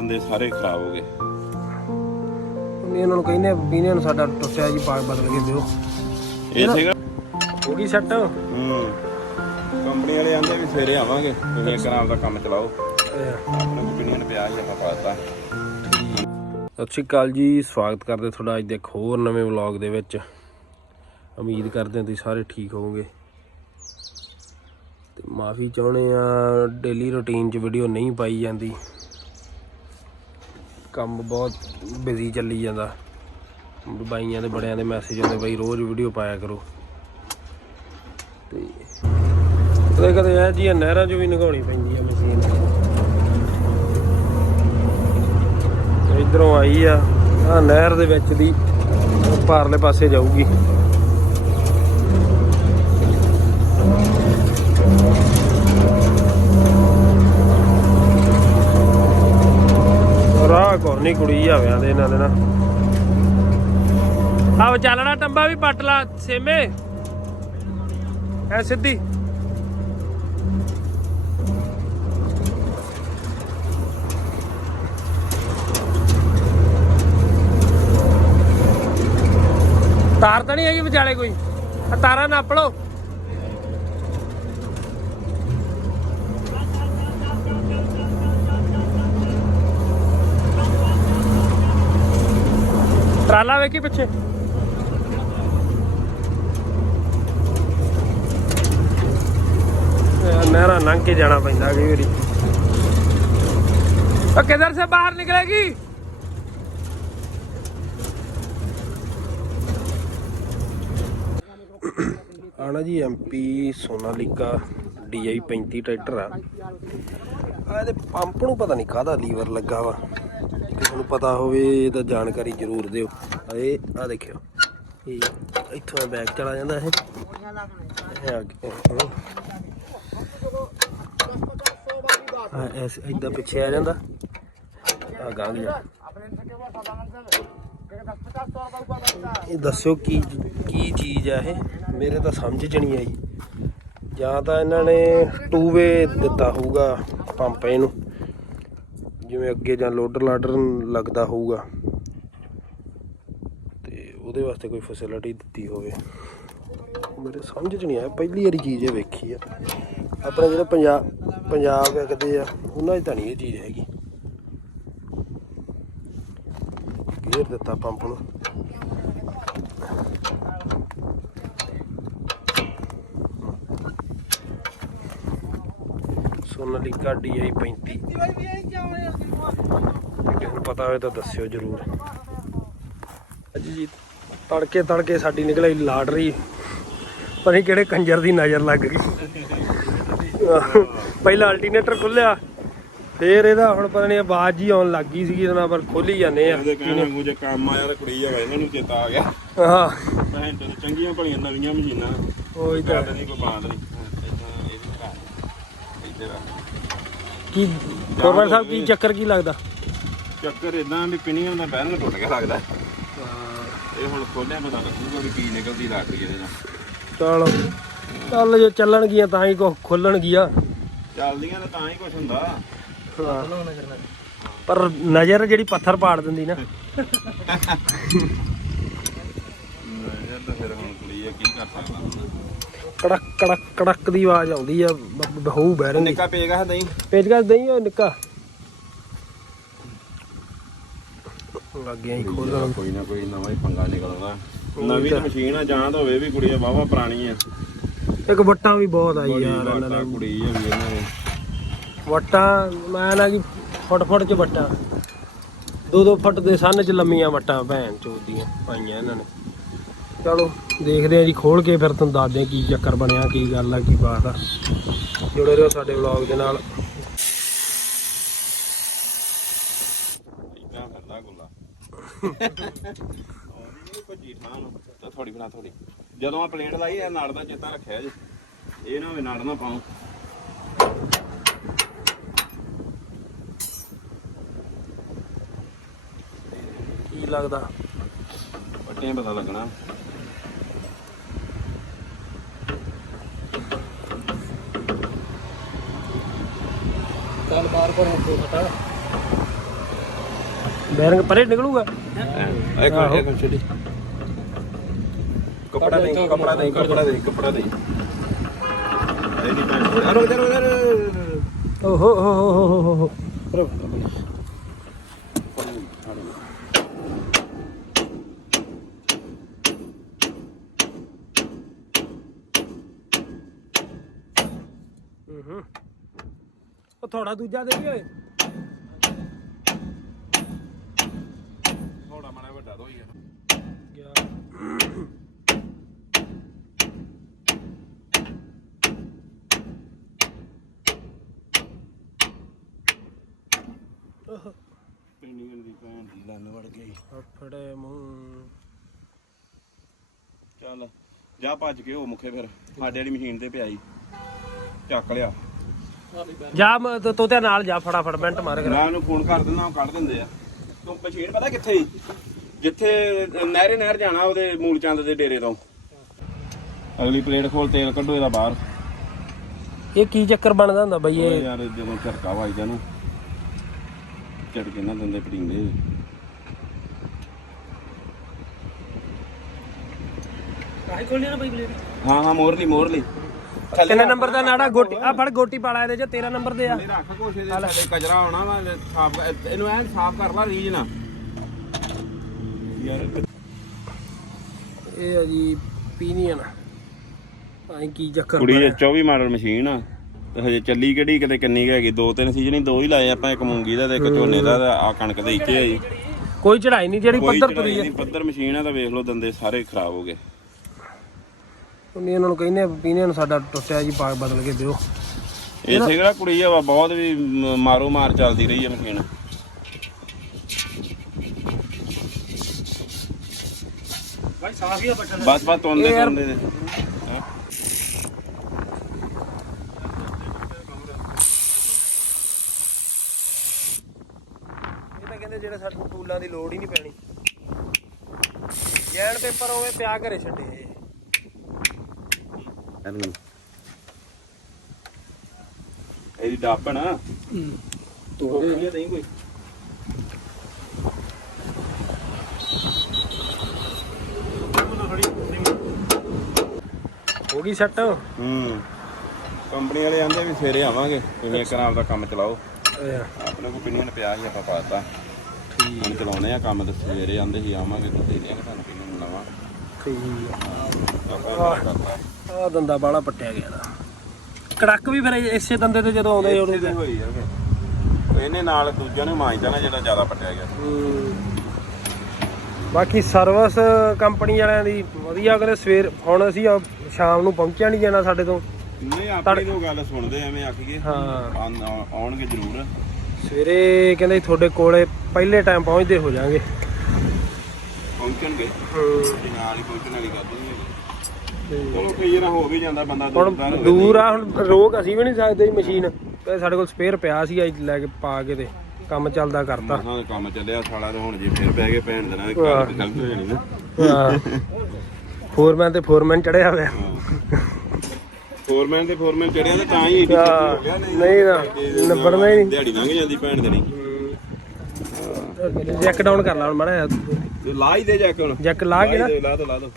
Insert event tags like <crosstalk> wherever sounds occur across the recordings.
ਦੰਦੇ ਸਾਰੇ ਖਰਾਬ ਹੋ ਗਏ। ਨਹੀਂ ਇਹਨਾਂ ਨੂੰ ਕਹਿੰਦੇ ਪੀਨੇ ਨੂੰ ਸਾਡਾ ਟੁੱਟਿਆ ਜੀ ਪਾਗ ਬਦਲ ਕੇ ਦਿਓ। ਇਹ ਸੀਗਾ? ਹੋ ਗਈ ਸੈੱਟ। ਹੂੰ। ਕੰਪਨੀ ਵਾਲੇ ਆਂਦੇ ਵੀ ਸਵੇਰੇ ਆਵਾਂਗੇ ਤੁਸੀਂ ਇੱਕ ਦਾ ਕੰਮ ਚਲਾਓ। ਆਪਣੇ ਕੋਲ ਪਿੰਨੀਆਂ ਪਿਆ ਹੀ ਆਪਾਂ ਪਾਤਾ ਸਤਿ ਸ਼੍ਰੀ ਅਕਾਲ ਜੀ ਸਵਾਗਤ ਕਰਦੇ ਤੁਹਾਡਾ ਅੱਜ ਦੇ ਇੱਕ ਹੋਰ ਨਵੇਂ ਵਲੌਗ ਦੇ ਵਿੱਚ। ਉਮੀਦ ਕਰਦੇ ਹਾਂ ਤੁਸੀਂ ਸਾਰੇ ਠੀਕ ਹੋਵੋਗੇ। ਤੇ ਮਾਫੀ ਚਾਹੁੰਦੇ ਆ ਡੇਲੀ ਰੁਟੀਨ 'ਚ ਵੀਡੀਓ ਨਹੀਂ ਪਾਈ ਜਾਂਦੀ। ਕੰਮ ਬਹੁਤ ਬਿਜ਼ੀ ਚੱਲੀ ਜਾਂਦਾ। ਬਾਈਆਂ ਦੇ, ਬੜਿਆਂ ਦੇ ਮੈਸੇਜ ਆਉਂਦੇ ਬਾਈ ਰੋਜ਼ ਵੀਡੀਓ ਪਾਇਆ ਕਰੋ। ਤੇ ਕਦੇ ਕਦੇ ਇਹ ਜੀ ਨਹਿਰਾਂ 'ਚ ਵੀ ਨਗਾਉਣੀ ਪੈਂਦੀ ਆ ਮਸ਼ੀਨ ਇਧਰੋਂ ਆਈ ਆ ਆ ਨਹਿਰ ਦੇ ਵਿੱਚ ਦੀ, ਉਹ ਪਾਸੇ ਜਾਊਗੀ। ਰਾਹ ਕੋ ਨਹੀਂ ਕੁੜੀ ਦੇ ਇਹਨਾਂ ਦੇ ਨਾ ਆਹ ਚੱਲਣਾ ਟੰਬਾ ਵੀ ਪੱਟ ਲਾ ਸੇਮੇ। ਐ ਸਿੱਧੀ। ਤਾਰ ਤਾਂ ਨਹੀਂ ਹੈਗੀ ਵਿਚਾਲੇ ਕੋਈ। ਆ ਤਾਰਾਂ ਨੱਪ ਲਓ। ਟਰਾਲਾ ਵੇਖੀ ਪਿੱਛੇ। ਨਹਿਰਾ ਲੰਘ ਕੇ ਜਾਣਾ ਪੈਂਦਾ ਕਈ ਵਾਰੀ। ਉਹ ਕਿਧਰ ਸੇ ਬਾਹਰ ਨਿਕਲੇਗੀ? ਆਣਾ ਜੀ ਐਮਪੀ ਸੋਨਾਲੀਕਾ DI 35 ਟਰੈਕਟਰ ਆ। ਆ ਇਹਦੇ ਪੰਪ ਨੂੰ ਪਤਾ ਨਹੀਂ ਕਾਹਦਾ ਲੀਵਰ ਲੱਗਾ ਵਾ। ਤੁਹਾਨੂੰ ਪਤਾ ਹੋਵੇ ਤਾਂ ਜਾਣਕਾਰੀ ਜ਼ਰੂਰ ਦਿਓ। ਆ ਆ ਦੇਖਿਓ। ਇਹ ਇੱਥੋਂ ਬੈਕ ਚਲਾ ਜਾਂਦਾ ਇਹ। ਇਹ ਐਸ ਇਦਾਂ ਪਿੱਛੇ ਆ ਜਾਂਦਾ। ਆ ਗਾਂ ਜਾ। ਇਹ ਦੱਸਿਓ ਕੀ ਕੀ ਚੀਜ਼ ਆ ਇਹ? ਮੇਰੇ ਤਾਂ ਸਮਝ ਚ ਨਹੀਂ ਆਈ। ਜਾਂ ਤਾਂ ਇਹਨਾਂ ਨੇ ਟੂ ਵੇ ਦਿੱਤਾ ਹੋਊਗਾ ਪੰਪ ਇਹਨੂੰ। ਜਿਵੇਂ ਅੱਗੇ ਜਾਂ ਲੋਡਰ ਲਾਡਰ ਲੱਗਦਾ ਹੋਊਗਾ। ਤੇ ਉਹਦੇ ਵਾਸਤੇ ਕੋਈ ਫੈਸਿਲਿਟੀ ਦਿੱਤੀ ਹੋਵੇ। ਮੇਰੇ ਸਮਝ ਚ ਨਹੀਂ ਆਇਆ, ਪਹਿਲੀ ਵਾਰੀ ਚੀਜ਼ ਇਹ ਵੇਖੀ ਆ। ਆਪਣੇ ਜਿਹੜਾ ਪੰਜਾਬ ਪੰਜਾਬ ਵਿਕਦੇ ਆ, ਉਹਨਾਂ 'ਚ ਤਾਂ ਨਹੀਂ ਇਹ ਚੀਜ਼ ਹੈਗੀ। ਗੇਅਰ ਦਿੱਤਾ ਪੰਪ ਨੂੰ। ਸੋਨਾਲੀਕਾ DI 35 ਕਿਸੇ ਨੂੰ ਪਤਾ ਹੋਵੇ ਤਾਂ ਦੱਸਿਓ ਜਰੂਰ। ਅੱਜ ਜੀ ਤੜਕੇ ਤੜਕੇ ਸਾਡੀ ਨਿਕਲੀ ਲਾਟਰੀ। ਪਤਾ ਨਹੀਂ ਕਿਹੜੇ ਕੰਜਰ ਦੀ ਨਜ਼ਰ ਲੱਗ ਗਈ। ਪਹਿਲਾਂ ਅਲਟਰਨੇਟਰ ਖੁੱਲਿਆ। ਫੇਰ ਇਹਦਾ ਹੁਣ ਪਤਾ ਨਹੀਂ ਆਵਾਜ਼ ਜੀ ਆਉਣ ਲੱਗ ਗਈ ਸੀਗੀ ਇਹਨਾਂ ਪਰ ਖੋਲੀ ਜਾਂਦੇ ਆ। ਇਹਦੇ ਕਹਿਣ ਜੇ ਕੰਮ ਆਇਆ ਤਾਂ ਕੁੜੀ ਆ ਇਹਨਾਂ ਨੂੰ ਚੇਤਾ ਆ ਗਿਆ। ਹਾਂ। ਮੈਂ ਚੰਗੀਆਂ ਭਲੀਆਂ ਨਵੀਆਂ ਮਸ਼ੀਨਾਂ। ਤਾਂ। ਤਾਂ ਨਹੀਂ ਕੋਈ ਬਾਤ ਨਹੀਂ ਕੀ ਗੋਬਰ ਸਾਹਿਬ ਕੀ ਚੱਕਰ ਕੀ ਲੱਗਦਾ? ਚੱਕਰ ਇਦਾਂ ਵੀ ਪਿੰਨੀਆਂ ਦਾ ਬੈਰੰਗ ਟੁੱਟ ਗਿਆ ਲੱਗਦਾ। ਇਹ ਹੁਣ ਖੋਲਿਆ ਪਤਾ ਲੱਗੂਗਾ ਵੀ ਕੀ ਨਿਕਲਦੀ ਲਾਟਰੀ ਇਹਦੇ ਨਾਲ। ਚਲੋ ਚੱਲ ਜੇ ਚੱਲਣਗੀਆਂ ਤਾਂ ਹੀ ਕੋ ਖੁੱਲਣਗੀਆਂ। ਚੱਲਦੀਆਂ ਤਾਂ ਤਾਂ ਹੀ ਕੁਝ ਹੁੰਦਾ। ਪਰ ਨਜ਼ਰ ਜਿਹੜੀ ਪੱਥਰ ਪਾੜ ਦਿੰਦੀ ਨਾ। ਇਹ ਤਾਂ ਫਿਰ ਹੁਣ ਕੁੜੀ ਆ ਕੀ ਕਰ ਸਕਦਾ। ਕੜਕ ਕੜਕ ਕੜਕ ਦੀ ਆਵਾਜ਼ ਆਉਂਦੀ ਆ ਬ- ਬਹੂ ਬਹਿਰੰਗੀ ਨਿੱਕਾ ਪੇਗਾ ਨਹੀਂ ਪੇਚਕਸ ਦਈ ਉਹ ਨਿੱਕਾ। ਲੱਗ ਗਿਆ ਹੀ ਖੋਲਣ ਕੋਈ ਨਾ ਕੋਈ ਨਵਾਂ ਹੀ ਪੰਗਾ ਨਿਕਲਦਾ। ਨਵੀਂ ਤਾਂ ਮਸ਼ੀਨ ਆ ਜਾਂ ਤਾਂ ਹੋਵੇ ਵੀ ਕੁੜੀ ਵਾਵਾ ਪੁਰਾਣੀ ਆ। ਇੱਕ ਵੱਟਾਂ ਵੀ ਬਹੁਤ ਆਈ ਬੜੀ ਯਾਰ ਇਹਨਾਂ ਬਾਟਾ ਨੇ ਕੁੜੀ ਆ ਵੀ ਇਹਨਾਂ ਨੇ ਵੱਟਾਂ ਮੈਂ ਨਾ ਕਿ ਫੁੱਟ ਫੁੱਟ ਚ ਵੱਟਾਂ। ਦੋ ਦੋ ਫੁੱਟ ਦੇ ਸੰਨ ਚ ਲੰਮੀਆਂ ਵੱਟਾਂ ਭੈਣ ਚੋਦੀਆਂ ਪਾਈਆਂ ਇਹਨਾਂ ਨੇ। ਚਲੋ ਦੇਖਦੇ ਆ ਜੀ ਖੋਲ ਕੇ ਫਿਰ ਤੁਹਾਨੂੰ ਦੱਸਦੇ ਆ ਕੀ ਚੱਕਰ ਬਣਿਆ ਕੀ ਗੱਲ ਆ ਕੀ ਬਾਤ ਆ। ਜੁੜੇ ਰਹੋ ਸਾਡੇ ਵਲੌਗ ਦੇ ਨਾਲ। <laughs> ਥੋੜੀ ਬਣਾ ਥੋੜੀ ਜਦੋਂ ਆ ਪਲੇਟ ਲਾਈ ਇਹ ਦਾ ਚੇਤਾ ਰੱਖਿਆ ਜੀ। ਇਹ ਨਾ ਹੋਵੇ ਨਾੜ ਨਾ ਪਾਉ। ਕੀ ਲੱਗਦਾ? ਪੱਟੀਆਂ ਪਤਾ ਲੱਗਣਾ। ਚੱਲ ਬਾਹਰ ਪਰ ਹੋ ਪਤਾ ਬੈਰਿੰਗ ਪਰੇ ਨਿਕਲੂਗਾ। ਇੱਕ ਮਿੰਟ ਇੱਕ ਮਿੰਟ ਛੱਡੀ ਕਪੜਾ ਦੇ ਕਪੜਾ ਦੇ। ਕਪੜਾ ਦੇ ਕਪੜਾ ਦੇ ਭੈਣ ਅਰੋ ਇਧਰ ਇਧਰ ਓਹੋ ਹੋ ਹੋ ਹੋ ਹੋ ਹੋ ਹੂੰ ਥੋੜਾ ਦੂਜਾ ਦੇ ਓਏ। ਥੋੜਾ ਮਾੜਾ ਵੱਡਾ ਦੋ ਹੀ ਗਿਆ। ਪਿੰਡੀ ਦੀ ਭੈਣ ਦੀ। ਲੰਨ ਵੜ ਗਈ। ਫੜੇ ਮੂੰਹ। ਚੱਲ ਜਾ ਭੱਜ ਕੇ ਉਹ ਮੁਖੇ ਫਿਰ। ਸਾਡੇ ਵਾਲੀ ਮਸ਼ੀਨ ਤੇ ਪਿਆਈ ਚੱਕ ਲਿਆ। ਜਾ ਮ- ਤੂੰ ਤੂੰ ਤੇ ਨਾਲ ਜਾ ਫਟਾਫਟ ਮਿੰਟ ਮਾਰ ਕਰ ਮੈਂ ਉਹਨੂੰ ਫੋਨ ਕਰ ਦਿੰਦਾ ਉਹ ਕੱਢ ਦਿੰਦੇ ਆ। ਤੂੰ ਮਸ਼ੀਨ ਪਤਾ ਕਿੱਥੇ ਈ? ਜਿੱਥੇ ਨਹਿਰੇ ਨਹਿਰ ਜਾਣਾ ਉਹਦੇ ਮੂਲ ਚੰਦ ਦੇ ਡੇਰੇ ਤੋਂ। ਅਗਲੀ ਪਲੇਟ ਖੋਲ ਤੇਲ ਕੱਢੋ ਇਹਦਾ ਬਾਹਰ। ਇਹ ਕੀ ਚੱਕਰ ਬਣਦਾ ਹੁੰਦਾ ਬਈ ਇਹ? ਯਾਰ ਜਦੋਂ ਝਟਕਾ ਵੱਜਦਾ ਨਾ ਝਟਕੇ ਨਾ ਦੰਦੇ ਪੜੀਂਦੇ ਕਾਹ ਖੋਲੀ ਨਾ ਬਈ ਬਲੇਡ ਹਾਂ ਹਾਂ ਮੋਰ ਲਈ ਮੋਰ ਲਈ। ਕਿੰਨੇ ਨੰਬਰ ਦਾ ਨਾੜਾ? ਗੋਟੀ ਆ ਫੜ ਗੋਟੀ ਪਾਲਾ ਇਹਦੇ ਚ 13 ਨੰਬਰ ਦੇ ਆ। ਥੱਲੇ ਰੱਖ ਕੋਸ਼ੇ ਦੇ ਥੱਲੇ ਕਚਰਾ ਆਉਣਾ ਵਾ ਸਾਫ਼ ਇਹਨੂੰ ਐਨ ਸਾਫ਼ ਕਰ ਲਾ ਰੀਜ ਨਾ ਯਾਰ ਇਹ ਆ ਜੀ ਪੀਨੀਅਨ ਆਈ ਕੀ ਚੱਕਰ ਕੁੜੀ ਇਹ 24 ਮਾਡਲ ਮਸ਼ੀਨ ਆ। ਤੇ ਹਜੇ ਚੱਲੀ ਕਿਹੜੀ ਕਿਤੇ ਕਿੰਨੀ ਕੁ ਹੈਗੀ? ਦੋ ਤਿੰਨ ਸੀਜ਼ਨ ਹੀ ਦੋ ਹੀ ਲਾਏ ਆਪਾਂ ਇੱਕ ਮੂੰਗੀ ਦਾ ਤੇ ਇੱਕ ਝੋਨੇ ਦਾ ਤੇ ਆ ਕਣਕ ਦੇ ਇੱਥੇ ਆਈ ਕੋਈ ਚੜਾਈ ਨਹੀਂ ਜਿਹੜੀ ਕੋਈ ਪੱਧਰ ਚੜਾਈ ਤੁਰੀ ਨਹੀਂ ਪੱਧਰ ਮਸ਼ੀਨ ਆ ਤਾਂ ਵੇਖ ਲਓ ਦੰਦੇ ਸਾਰੇ ਖਰਾਬ ਹੋ ਗਏ। ਉਹਨੇ ਉਹਨਾਂ ਨੂੰ ਕਹਿੰਦੇ ਪੀਨੀਅਨ ਸਾਡਾ ਟੁੱਟਿਆ ਜੀ ਪਾ ਬਦਲ ਕੇ ਦਿਓ। ਇੱਥੇ ਕਿਹੜਾ ਕੁੜੀ ਆ ਵਾ ਬਹੁਤ ਵੀ ਮ- ਮਾਰੋ ਮਾਰ ਚੱਲਦੀ ਰਹੀ ਆ ਮਸ਼ੀਨ। ਭਾਈ ਸਾਫ਼ ਹੀ ਆ ਬਟਨ ਬਸ ਬਸ ਤੁੰਦੇ ਯਾਰ- ਤੁੰਦੇ? ਇਹ ਤਾਂ ਕਹਿੰਦੇ ਜਿਹੜੇ ਸਾਡੇ ਟੂਲਾਂ ਦੀ ਲੋੜ ਹੀ ਨਹੀਂ ਪੈਣੀ। ਜੈਨ ਪੇਪਰ ਹੋਵੇ ਪਿਆ ਘਰੇ ਛੱਡੇ ਇਹ। ਇਹਨੂੰ। ਇਹਦੀ ਡਾਪਣ ਤੂੰ ਇਹ ਨਹੀਂ ਕੋਈ। ਹੋ ਗਈ ਸੈੱਟ? ਹੂੰ। ਕੰਪਨੀ ਵਾਲੇ ਆਂਦੇ ਵੀ ਸਵੇਰੇ ਆਵਾਂਗੇ ਤੁਸੀਂ ਇੱਕ ਨਾਮ ਦਾ ਕੰਮ ਚਲਾਓ। ਆਪਣੇ ਕੋਲ ਪਿੰਨੀਆਂ ਪਿਆ ਸੀ ਆਪਾਂ ਪਾਤਾ ਠੀਕ। ਹੁਣ ਚਲਾਉਣੇ ਆ ਕੰਮ ਤੇ ਸਵੇਰੇ ਆਂਦੇ ਸੀ ਆਵਾਂਗੇ ਤੇ ਦੇ ਦੇਣਗੇ ਤੁਹਾਨੂੰ ਪਿੰਨੀਆਂ ਠੀਕ। ਆਪਾਂ ਕਰਤਾ। ਆ ਦੰਦਾ ਬਾਲਾ ਪੱਟਿਆ ਗਿਆ ਦਾ ਕੜਕ ਵੀ ਫਿਰ ਇਸੇ ਦੰਦੇ ਤੇ ਜਦੋਂ ਆਉਂਦੇ ਇੱਥੇ ਤੇ ਹੋਈ ਆ ਫਿਰ। ਇਹਨੇ ਨਾਲ ਦੂਜਿਆਂ ਨੂੰ ਮਾਂਜਦਾ ਨਾ ਜਿਹੜਾ ਜ਼ਿਆਦਾ ਪੱਟਿਆ ਗਿਆ। ਹਮ। ਬਾਕੀ ਸਰਵਿਸ ਕੰਪਨੀ ਵਾਲਿਆਂ ਦੀ ਵਧੀਆ ਕਰੇ ਸਵੇਰ ਹੁਣ ਅਸੀਂ ਆ ਸ਼ਾਮ ਨੂੰ ਪਹੁੰਚਿਆ ਨਹੀਂ ਜਾਣਾ ਸਾਡੇ ਤੋਂ। ਨਹੀਂ ਆਪਣੀ ਤੋਂ ਗੱਲ ਸੁਣਦੇ ਐਵੇਂ ਆਖੀਏ ਹਾਂ। ਆਉਣ- ਆਉਣਗੇ ਜ਼ਰੂਰ। ਸਵੇਰੇ ਕਹਿੰਦੇ ਤੁਹਾਡੇ ਕੋਲੇ ਪਹਿਲੇ ਟਾਈਮ ਪਹੁੰਚਦੇ ਹੋ ਜਾਾਂਗੇ। ਪਹੁੰਚਣਗੇ। ਹੂੰ। ਜੇ ਨਾਲ ਹੀ ਪਹੁੰਚਣ ਵਾਲੀ ਗੱਲ ਨਹੀਂ ਚਲੋ ਕਈ ਵਾਰ ਹੋ ਵੀ ਜਾਂਦਾ ਬੰਦਾ ਹੁਣ ਦੂਰ ਦਾ ਹੋਵੇ। ਦੂਰ ਆ ਹੁਣ ਰੋਕ ਅਸੀਂ ਵੀ ਨਹੀਂ ਸਕਦੇ ਜੀ ਮਸ਼ੀਨ। ਤੇ ਸਾਡੇ ਕੋਲ ਸਪੇਅਰ ਪਿਆ ਸੀ ਅੱਜ ਲੈ ਕੇ ਪਾ ਕੇ ਤੇ ਕੰਮ ਚੱਲਦਾ ਕਰਤਾ। ਮਸਾਂ ਦਾ ਕੰਮ ਚੱਲਿਆ ਸਾਲਾ ਤੇ ਹੁਣ ਜੇ ਫਿਰ ਬਹਿ ਕੇ ਭੈਣ ਦੇ ਨਾਲ ਗੱਲ ਗਲਤ ਹੋ ਜਾਣੀ ਨਾ। ਫੋਰਮੈਨ ਤੇ ਫੋਰਮੈਨ ਚੜਿਆ ਹੋਇਆ। ਫੋਰਮੈਨ ਤੇ ਫੋਰਮੈਨ ਚੜਿਆ ਤੇ ਤਾਂ ਹੀ ਏਡੀ ਛੇਤੀ ਹੋ। ਗਿਆ ਨਹੀਂ ਨਾ, ਨਿਬੜਨਾ ਹੀ ਨਹੀਂ। ਦਿਹਾੜੀ ਲੰਘ ਜਾਂਦੀ ਭੈਣ ਦੇ ਨਹੀਂ ਜੈਕ ਡਾਊਨ ਕਰ ਲਾ ਹੁਣ ਮਾੜਾ ਤੇ ਲਾ ਹੀ ਦੇ ਜਾ ਕੇ ਹੁਣ। ਜੈਕ ਲਾ ਕੇ ਨਾ। ਲਾ ਦੋ ਲਾ ਦੋ।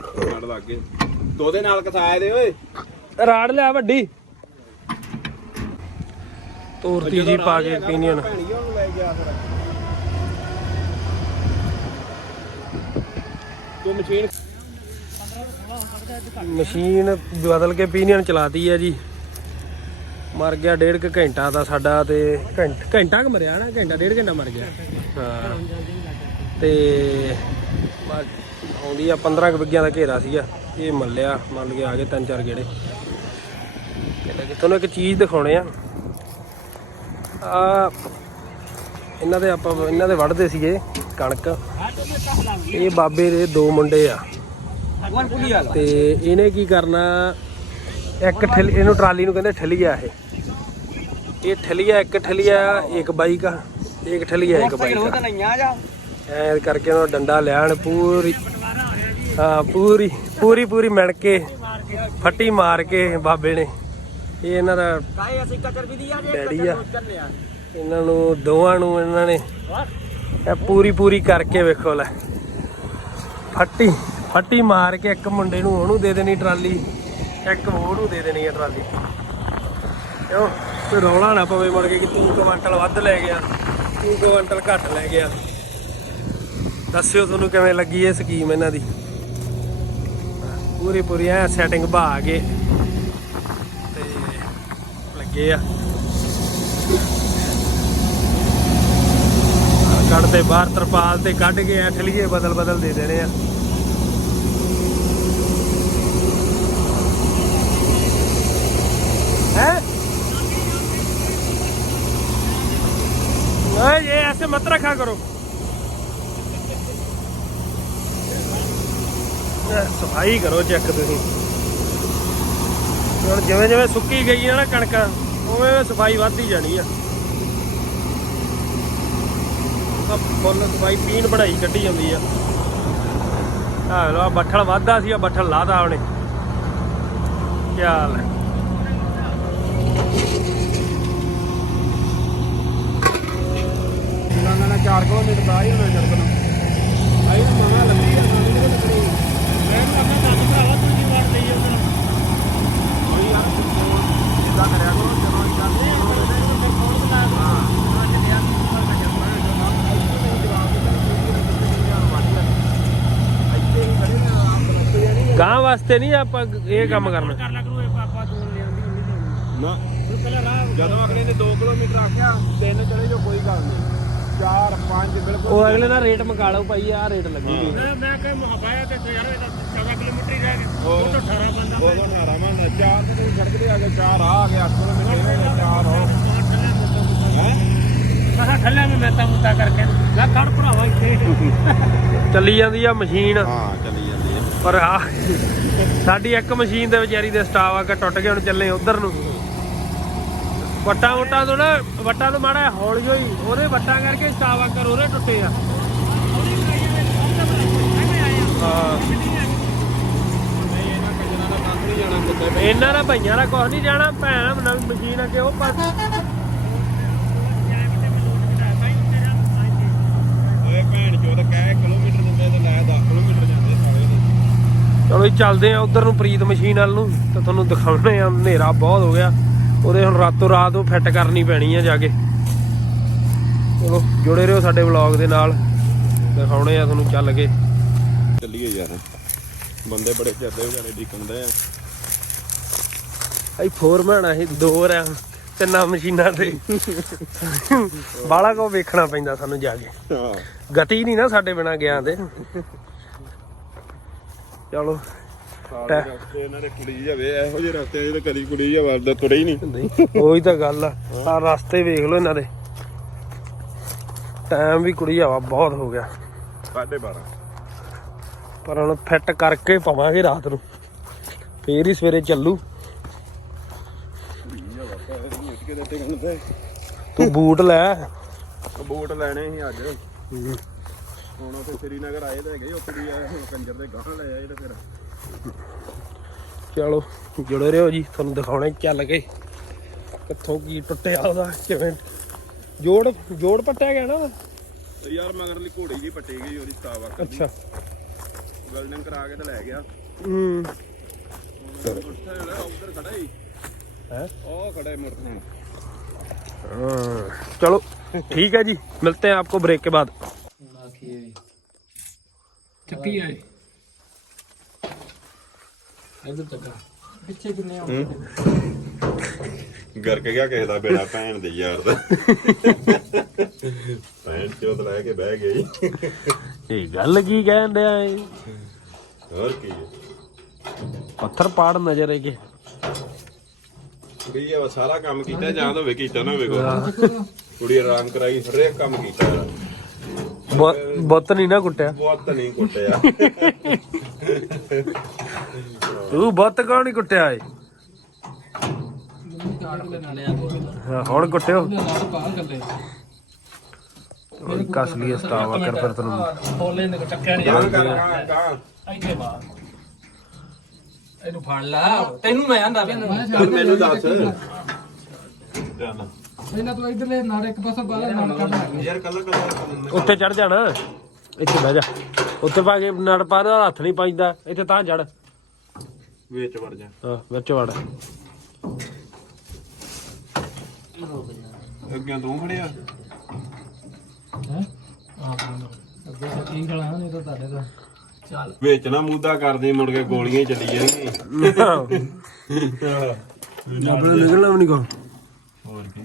ਲੱਗ ਗਏ ਦੋਦੇ ਨਾਲ ਕਸਾਇਆ ਦੇ ਓਏ। ਰਾੜ ਲਿਆ ਵੱਡੀ। ਤੋਰਤੀ ਜੀ ਪਾ ਕੇ ਪੀਨੀਅਨ ਤੂੰ ਮਸ਼ੀਨ ਮਸ਼ੀਨ ਬਦਲ ਕੇ ਪੀਨੀਅਨ ਚਲਾਤੀ ਹੈ ਜੀ। ਮਰ ਗਿਆ ਡੇਢ ਕੁ ਘੰਟਾ ਦਾ ਸਾਡਾ ਤੇ ਘੰਟਾ ਘੰਟਾ ਕ ਮਰਿਆ ਨਾ ਘੰਟਾ ਡੇਢ ਘੰਟਾ ਮਰ ਗਿਆ। ਹਾਂ। ਤੇ ਆਉਂਦੀ ਆ 15 ਕੁ ਵਿੱਗਿਆਂ ਦਾ ਘੇਰਾ ਸੀਗਾ। ਇਹ ਮੱਲਿਆ ਮੰਨ ਕੇ ਆ ਗਏ ਤਿੰਨ ਚਾਰ ਗੇੜੇ। ਕਹਿੰਦਾ ਕਿ ਤੁਹਾਨੂੰ ਇੱਕ ਚੀਜ਼ ਦਿਖਾਉਣੇ ਆ। ਆ ਇਹਨਾਂ ਦੇ ਆਪਾਂ ਇਹਨਾਂ ਦੇ ਵੱਢਦੇ ਸੀਗੇ ਕਣਕ। ਇਹ ਬਾਬੇ ਦੇ ਦੋ ਮੁੰਡੇ ਆ। ਤੇ ਇਹਨੇ ਕੀ ਕਰਨਾ ਇੱਕ ਠਲ ਇਹਨੂੰ ਟਰਾਲੀ ਨੂੰ ਕਹਿੰਦੇ ਠਲੀਆ ਇਹ। ਇਹ ਠਲੀਆ ਇੱਕ ਠਲੀਆ ਇੱਕ ਬਾਈਕ ਆ। ਇੱਕ ਠਲੀਆ ਇੱਕ ਬਾਈਕ ਆ। ਐ ਕਰਕੇ ਉਹ ਡੰਡਾ ਲਿਆਣ ਪੂਰੀ ਹਾਂ ਪੂਰੀ। ਪੂਰੀ ਪੂਰੀ ਮਿਣ ਕੇ ਫੱਟੀ ਮਾਰ ਕੇ ਬਾਬੇ ਨੇ। ਇਹ ਇਹਨਾਂ ਦਾ ਡੈਡੀ ਆ। ਇਹਨਾਂ ਨੂੰ ਦੋਵਾਂ ਨੂੰ ਇਹਨਾਂ ਨੇ ਇਹ ਪੂਰੀ ਪੂਰੀ ਕਰਕੇ ਵੇਖੋ ਲੈ। ਫੱਟੀ ਫੱਟੀ ਮਾਰ ਕੇ ਇੱਕ ਮੁੰਡੇ ਨੂੰ ਉਹਨੂੰ ਦੇ ਦੇਣੀ ਟਰਾਲੀ ਇੱਕ ਉਹਨੂੰ ਦੇ ਦੇਣੀ ਹੈ ਟਰਾਲੀ। ਕਿਉਂ ਕੋਈ ਰੌਲਾ ਨਾ ਪਵੇ ਮੁੜ ਕੇ ਕਿ ਤੂੰ ਕੁਆਂਟਲ ਵੱਧ ਲੈ ਗਿਆ ਤੂੰ ਕੁਆਂਟਲ ਘੱਟ ਲੈ ਗਿਆ। ਦੱਸਿਓ ਤੁਹਾਨੂੰ ਕਿਵੇਂ ਲੱਗੀ ਇਹ ਸਕੀਮ ਇਹਨਾਂ ਦੀ? ਪੂਰੀ ਪੂਰੀ ਐ ਸੈਟਿੰਗ ਬਾ ਕੇ। ਤੇ ਲੱਗੇ ਆ। ਕੱਢ ਬਾਹਰ ਤਰਪਾਲ ਤੇ ਕੱਢ ਕੇ ਐ ਠਲੀਏ ਬਦਲ ਬਦਲ ਦੇ ਦੇਣੇ ਆ। ਹੈ? ਨਾ ਇਹ ਐਸੇ ਮਤ ਰੱਖਾ ਕਰੋ। ਸਫ਼ਾਈ ਕਰੋ ਚੈੱਕ ਤੁਸੀਂ। ਹੁਣ ਜਿਵੇਂ ਜਿਵੇਂ ਸੁੱਕੀ ਗਈ ਹੈ ਨਾ ਕਣਕ, ਉਵੇਂ ਉਵੇਂ ਸਫ਼ਾਈ ਵੱਧਦੀ ਜਾਣੀ ਆ। ਆ ਫੁੱਲ ਸਫ਼ਾਈ, ਪੀਣ ਬਣਾਈ ਕੱਢੀ ਜਾਂਦੀ ਆ। ਆ ਲੋ ਬੱਠਲ ਵਾਧਾ ਸੀ ਆ ਬੱਠਲ ਲਾਦਾ ਉਹਨੇ। ਕੀ ਹਾਲ ਹੈ। ਨਾ ਨਾ 4 ਕਿਲੋਮੀਟਰ ਦਾ ਹੀ ਹੋਣਾ ਜਰਗ ਆਈ ਨੂੰ ਮਗਾ ਲੱਗੀ ਆ। ਗਾਂ ਵਾਸਤੇ ਨਹੀਂ ਆਪਾਂ ਇਹ ਕੰਮ ਕਰਨਾ। ਕਰ ਲੱਗ ਰੂ ਇਹ ਪਾਪਾ ਤੂੰ ਲਿਆਂਦੀ ਨਹੀਂ ਨਾ ਪਹਿਲਾਂ ਰਾਹ ਜਦੋਂ ਅਗਲੇ ਨੇ 2 ਕਿਲੋਮੀਟਰ ਆਖਿਆ ਤਿੰਨ ਚਲੇ ਜੋ ਕੋਈ ਗੱਲ ਨਹੀਂ। 4 5 ਬਿਲਕੁਲ ਉਹ ਅਗਲੇ ਨਾਲ ਰੇਟ ਮਕਾ ਲਓ ਭਾਈ ਆਹ ਰੇਟ ਲੱਗੂਗੀ ਮੈਂ ਕਹੇ ਮਹਾਬਾਇਆ ਤੇ ਯਾਰ ਇਹਦਾ 14 ਕਿਲੋਮੀਟਰ ਹੀ ਰਹਿ ਗਿਆ ਉਹ ਤਾਂ 18 ਬੰਦਾ ਉਹ ਉਹ ਨਾਰਾ ਮੰਨ 4 ਤੇ ਸੜਕ ਤੇ ਆ ਗਏ 4 ਆ ਗਿਆ 8 ਕਿਲੋਮੀਟਰ ਇਹਨੇ 4 ਹੋ ਹੈ? ਮੈਂ ਕਿਹਾ ਠੱਲਿਆ ਮੈਂ ਮਹਿਤਾ ਮੁੱਤਾ ਕਰਕੇ ਲੈ ਖੜ ਭਰਾਵਾ ਇੱਥੇ। ਚੱਲੀ ਜਾਂਦੀ ਆ ਮਸ਼ੀਨ। ਹਾਂ ਚੱਲੀ ਜਾਂਦੀ ਹੈ ਪਰ ਆ ਸਾਡੀ ਇੱਕ ਮਸ਼ੀਨ ਦੇ ਵਿਚਾਰੀ ਦੇ ਸਟਾਵ ਆ ਕੇ ਟੁੱਟ ਗਏ ਹੁਣ ਚੱਲੇ ਉਧਰ ਨੂੰ। ਵੱਟਾਂ ਵਟਾਂ ਤੋਂ ਨਾ ਵੱਟਾਂ ਤੋਂ ਮਾੜਾ ਹੌਲ ਜੋਈ ਉਹਦੇ ਵੱਟਾਂ ਕਰਕੇ ਸਟਾਵ ਆ ਕਰ ਉਹਦੇ ਟੁੱਟੇ ਆ। ਇਹਨਾਂ ਦਾ ਭਈਆਂ ਦਾ ਕੁਝ ਨਹੀਂ ਜਾਣਾ ਭੈਣ ਨਵੀਂ ਮਸ਼ੀਨ ਅੱਗੇ ਉਹ ਪਾਸ ਓਏ ਭੈਣ ਚੋਦ ਕਹਿ ਕਿਲੋਮੀਟਰ ਦਿੰਦੇ ਤੇ ਲੈ 10 ਕਿਲੋਮੀਟਰ ਜਾਂਦੇ ਸਾਰੇ ਦੇ। ਚਲੋ ਚੱਲਦੇ ਆ ਉਧਰ ਨੂੰ ਪ੍ਰੀਤ ਮਸ਼ੀਨ ਵੱਲ ਨੂੰ ਤੇ ਤੁਹਾਨੂੰ ਦਿਖਾਉਣੇ ਆ ਹਨੇਰਾ ਬਹੁਤ ਹੋ ਗਿਆ। ਉਹਦੇ ਹੁਣ ਰਾਤੋਂ ਰਾਤ ਉਹ ਫਿੱਟ ਕਰਨੀ ਪੈਣੀ ਆ ਜਾ ਕੇ। ਚਲੋ ਜੁੜੇ ਰਹੋ ਸਾਡੇ ਵਲੌਗ ਦੇ ਨਾਲ। ਦਿਖਾਉਣੇ ਆ ਤੁਹਾਨੂੰ ਚੱਲ ਕੇ। ਚੱਲੀਏ ਯਾਰ। ਬੰਦੇ ਬੜੇ ਚੱਲਦੇ ਵਿਚਾਰੇ ਡਿੱਕਣਦੇ ਆ। ਅਸੀਂ ਫੋਰਮੈਨ ਆ ਇਹ ਦੋ ਰਿਆ ਤਿੰਨਾਂ ਮਸ਼ੀਨਾਂ ਤੇ। ਬਾਲਾ ਕੋ ਵੇਖਣਾ ਪੈਂਦਾ ਸਾਨੂੰ ਜਾ ਕੇ। ਗਤੀ ਨਹੀਂ ਨਾ ਸਾਡੇ ਬਿਨਾ ਗਿਆ ਤੇ ਚਲੋ। ਰਸਤੇ ਇਹਨਾਂ ਦੇ ਕੁੜੀ ਜਾਵੇ ਇਹੋ ਜਿਹੇ ਰਸਤੇ ਜਿਹੜੇ ਕਦੀ ਕੁੜੀ ਜਾਵੇ ਵਰਦਾ ਤੁਰੇ ਹੀ ਨਹੀਂ। ਨਹੀਂ ਉਹੀ ਤਾਂ ਗੱਲ ਆ। ਆ ਰਸਤੇ ਵੇਖ ਲਓ ਇਹਨਾਂ ਦੇ। ਟਾਈਮ ਵੀ ਕੁੜੀ ਹਵਾ ਬਹੁਤ ਹੋ ਗਿਆ। 12:30 ਪਰ ਹੁਣ ਫਿੱਟ ਕਰਕੇ ਪਾਵਾਂਗੇ ਰਾਤ ਨੂੰ। ਫੇਰ ਹੀ ਸਵੇਰੇ ਚੱਲੂ। ਤੂੰ ਬੂਟ ਲੈ। ਬੂਟ ਲੈਣੇ ਸੀ ਅੱਜ। ਹੁਣ ਉੱਥੇ ਸ੍ਰੀਨਗਰ ਆਏ ਤਾਂ ਹੈਗੇ ਉੱਥੇ ਵੀ ਆਏ ਹੁਣ ਕੰਜਰ ਦੇ ਗਾਹ ਲੈ ਆਏ ਤੇ ਫਿਰ। ਚਲੋ ਜੁੜੇ ਰਹੋ ਜੀ ਤੁਹਾਨੂੰ ਦਿਖਾਉਣੇ ਚੱਲ ਕੇ ਕਿੱਥੋਂ ਕੀ ਟੁੱਟਿਆ ਉਹਦਾ ਕਿਵੇਂ ਜੋੜ ਜੋੜ ਪੱਟਿਆ ਗਿਆ ਨਾ ਉਹਦਾ? ਤੇ ਯਾਰ ਮਗਰਲੀ ਘੋੜੀ ਜੀ ਪੱਟੀ ਗਈ ਉਹਦੀ ਸਟਾਵਰ ਅੱਛਾ ਵੈਲਡਿੰਗ ਕਰਾ ਕੇ ਤੇ ਲੈ ਗਿਆ ਹੂੰ ਉੱਥੇ ਜਿਹੜਾ ਉੱਧਰ ਖੜਾ ਹੀ ਹੈ ਉਹ ਖੜਾ ਮੋਟਰ चलो ठीक है जी मिलते हैं आपको ब्रेक के बाद ਚੱਕੀ ਆਏ ਇਧਰ ਤੱਕ ਪਿੱਛੇ ਕਿੰਨੇ ਆਉਂਦੇ ਗਰਕ ਗਿਆ ਕਿਸੇ ਦਾ ਬੇੜਾ ਭੈਣ ਦੇ ਯਾਰ ਦਾ। ਕੇ ਬਹਿ ਗਈ। ਇਹ ਗੱਲ ਕੀ ਕਹਿਣ ਡਿਆ ਹੋਰ ਕੀ ਪੱਥਰ ਪਾੜ ਨਜ਼ਰ ਇਹ ਕੇ ਕੁੜੀ ਸਾਰਾ ਕੰਮ ਕੀਤਾ ਜਾਂ ਤਾਂ ਹੋਵੇ ਕੀਤਾ ਨਾ ਹੋਵੇ ਕੋਈ। ਕੁੜੀ ਆਰਾਮ ਕਰਾਈ ਹਰੇਕ ਕੰਮ ਕੀਤਾ। ਬਹੁਤ ਨਹੀਂ ਨਾ ਕੁੱਟਿਆ। ਬਹੁਤ ਨਹੀਂ ਕੁੱਟਿਆ। ਤੂੰ ਬਹੁਤ ਕਾਹ ਨਹੀਂ ਕੁੱਟਿਆ ਏ? ਹਾਂ, ਹੁਣ ਕੁੱਟਿਓ। ਓਏ ਕੱਸ ਲਈ ਸਤਾਵਾ ਕਰ ਫਿਰ ਤੈਨੂੰ। ਬੋਲੇ ਨੇ ਚੱਕਿਆ ਨਹੀਂ ਗਾਂ ਕਰ ਗਾਂ ਗਾਂ ਇੱਥੇ ਮਾਰ ਇਹਨੂੰ ਫੜ ਲਾ। ਤੈਨੂੰ ਮੈਂ ਆਂਦਾ ਪਿਆ ਮੈਨੂੰ ਦੱਸ। ਪਹਿਲਾਂ ਤੂੰ ਇਧਰਲੇ ਨਾਲ ਇੱਕ ਪਾਸਾ ਬਾਹਰ ਨਾਲ ਕੱਢ ਲੱਗ ਯਾਰ ਕੱਲਾ ਕੱਲਾ ਉੱਤੇ ਚੜ ਜਾਣਾ। ਇੱਥੇ ਬਹਿ ਜਾ। ਉੱਤੇ ਪਾ ਕੇ ਨੜ ਪਾ ਨਾਲ ਹੱਥ ਨਹੀਂ ਪਾਈਦਾ। ਇੱਥੇ ਤਾਂ ਚੜ ਵਿੱਚ ਵੜ ਜਾ। ਹਾਂ ਵਿੱਚ ਵੜ। ਅੱਗੇ ਤੂੰ ਖੜਿਆ ਹੈ? ਆਪ ਨੂੰ ਅੱਗੇ ਸੱਚੀ ਗਲਾ ਨਹੀਂ ਤਾਂ ਤੁਹਾਡੇ ਦਾ ਚੱਲ। ਵਿੱਚ ਨਾ ਮੁੱਦਾ ਕਰਦੇ ਮੁੜ ਕੇ ਗੋਲੀਆਂ ਹੀ ਚੱਲੀ ਜਾਣਗੀਆਂ। ਆਪਣਾ ਨਿਕਲਣਾ ਵੀ ਨਹੀਂ ਕੋ ਹੋਰ ਕੀ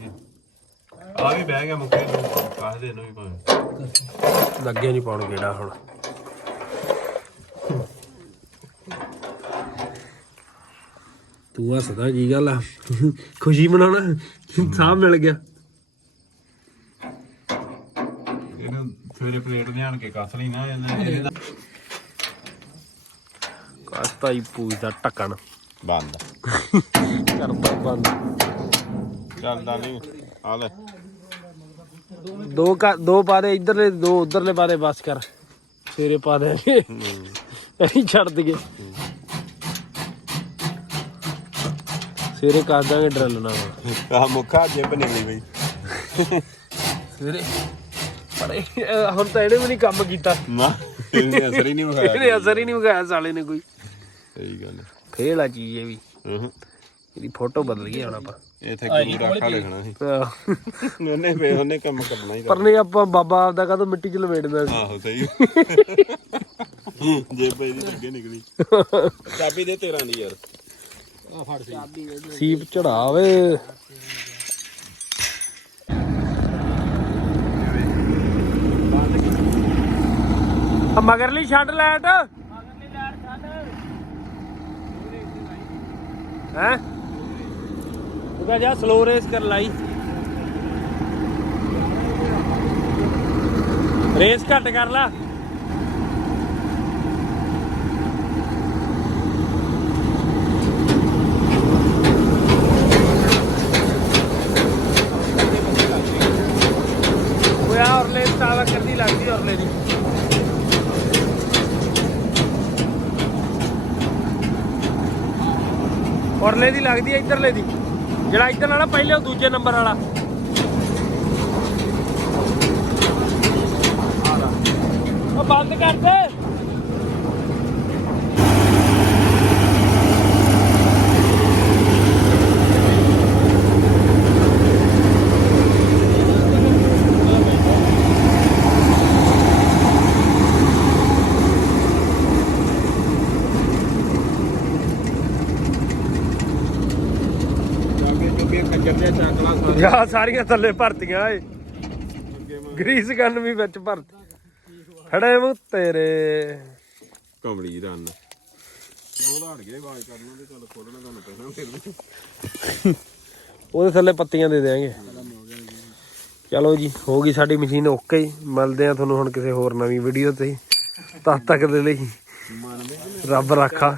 ਆ ਵੀ ਬਹਿ ਗਿਆ ਮੁੱਕੇ ਨੂੰ ਕਾਹ ਦੇ ਨੂੰ ਵੀ ਭਾਵੇਂ। ਲੱਗੇ ਨਹੀਂ ਪਾਉਣ ਕਿਹੜਾ ਹੁਣ। ਤੂੰ ਹੱਸਦਾ ਕੀ ਗੱਲ ਆ? ਖੁਸ਼ੀ ਮਨਾਉਣਾ? ਸਾਹ ਮਿਲ ਗਿਆ। ਇਹਨੂੰ ਸਵੇਰੇ ਪਲੇਟ ਲਿਆਣ ਕੇ ਕੱਸ ਲਈ ਨਾ ਇਹਨੇ ਇਹਦਾ ਕਸਤਾ ਹੀ ਪੂਜਦਾ ਟਕਣ ਬੰਦ। ਕਰਦਾ ਬੰਦ। ਚੱਲਦਾ ਨਹੀਂ ਆ ਲੈ। ਦੋ ਕਾ ਦੋ ਪਾਦੇ ਇਧਰਲੇ ਦੋ ਉਧਰਲੇ ਪਾਦੇ ਬਸ ਕਰ। ਸਵੇਰੇ ਪਾ ਦੇ। ਅਸੀਂ ਛੱਡ ਦਈਏ। ਸਵੇਰੇ ਕਰ ਦਾਂਗੇ ਡਰਲ ਨਾਲ। ਆ ਮੁੱਖਾ ਜਿੱਬ ਨਿਕਲੀ ਬਈ। ਸਵੇਰੇ। ਪਰ ਇਹ- ਹੁਣ ਤਾਂ ਇਹਨੇ ਵੀ ਨਹੀਂ ਕੰਮ ਕੀਤਾ। ਨਾ ਇਹਨੇ ਅਸਰ ਹੀ ਨਹੀਂ ਵਿਖਾਇਆ ਇਹਨੇ ਅਸਰ ਹੀ ਨਹੀਂ ਵਿਖਾਇਆ ਸਾਲੇ ਨੇ ਕੋਈ। ਸਹੀ ਗੱਲ ਹੈ। ਫੇਲ ਆ ਚੀਜ਼ ਇਹ ਵੀ। ਹੂੰ ਇਹਦੀ ਫੋਟੋ ਬਦਲ ਗਈ ਹੁਣ ਆਪਾਂ। ਇੱਥੇ ਗੁਰੂ ਰਾਖਾ ਲਿਖਣਾ ਸੀ। ਉਹਨੇ ਫੇ ਉਹਨੇ ਕੰਮ ਕਰਨਾ ਹੀ ਪਰ ਨਹੀਂ ਆਪਾਂ ਬਾਬਾ ਆਪਦਾ ਕਾਹਤੋਂ ਮਿੱਟੀ 'ਚ ਲਵੇੜਦਾ ਸੀ। ਆਹੋ ਸਹੀ। ਜੇਬ ਇਹਦੀ ਲੱਗੇ ਨਿਕਲੀ। ਚਾਬੀ ਦੇ 13 ਦੀ ਯਾਰ। ਸੀਪ ਚੜਾਵੇ ਆ ਮਗਰਲੀ ਛੱਡ ਲੈਟ। ਹੈ ਉਹ ਕਹ ਜਾ ਸਲੋ ਰੇਸ ਕਰ ਲਾਈ। ਰੇਸ ਘੱਟ ਕਰ ਲਾ। ਉਹ ਆ ਔਰਲੇ ਤਾਵਾ ਕਰਦੀ ਲੱਗਦੀ ਔਰਲੇ ਦੀ। ਔਰਲੇ ਦੀ ਲੱਗਦੀ ਹੈ ਇੱਧਰਲੇ ਦੀ। ਜਿਹੜਾ ਇੱਧਰ ਵਾਲਾ ਪਹਿਲੇ ਉਹ ਦੂਜੇ ਨੰਬਰ ਵਾਲਾ। ਉਹ ਬੰਦ ਕਰ ਦੇ। ਜਾ ਸਾਰੀਆਂ ਥੱਲੇ ਭਰਤੀਆਂ ਏ ਗਰੀਸ ਗੰਨ ਵੀ ਵਿੱਚ ਭਰਤੀ। ਖੜੇ ਮੂੰ ਤੇਰੇ। ਕਮਲੀ ਰਨ। ਉਹ ਲਾੜ ਗਏ ਆਵਾਜ਼ ਕਰਨਾ ਤੇ ਚੱਲ ਖੋਲਣਾ ਤੁਹਾਨੂੰ ਪੈਣਾ ਫਿਰ ਉਹਦੇ ਥੱਲੇ ਪੱਤੀਆਂ ਦੇ ਦੇਾਂਗੇ ਚਲੋ ਜੀ ਹੋ ਗਈ ਸਾਡੀ ਮਸ਼ੀਨ ਓਕੇ ਮਿਲਦੇ ਆ ਤੁਹਾਨੂੰ ਹੁਣ ਕਿਸੇ ਹੋਰ ਨਵੀਂ ਵੀਡੀਓ ਤੇ। ਤਦ ਤੱਕ ਦੇ ਲਈ। ਰੱਬ ਰਾਖਾ।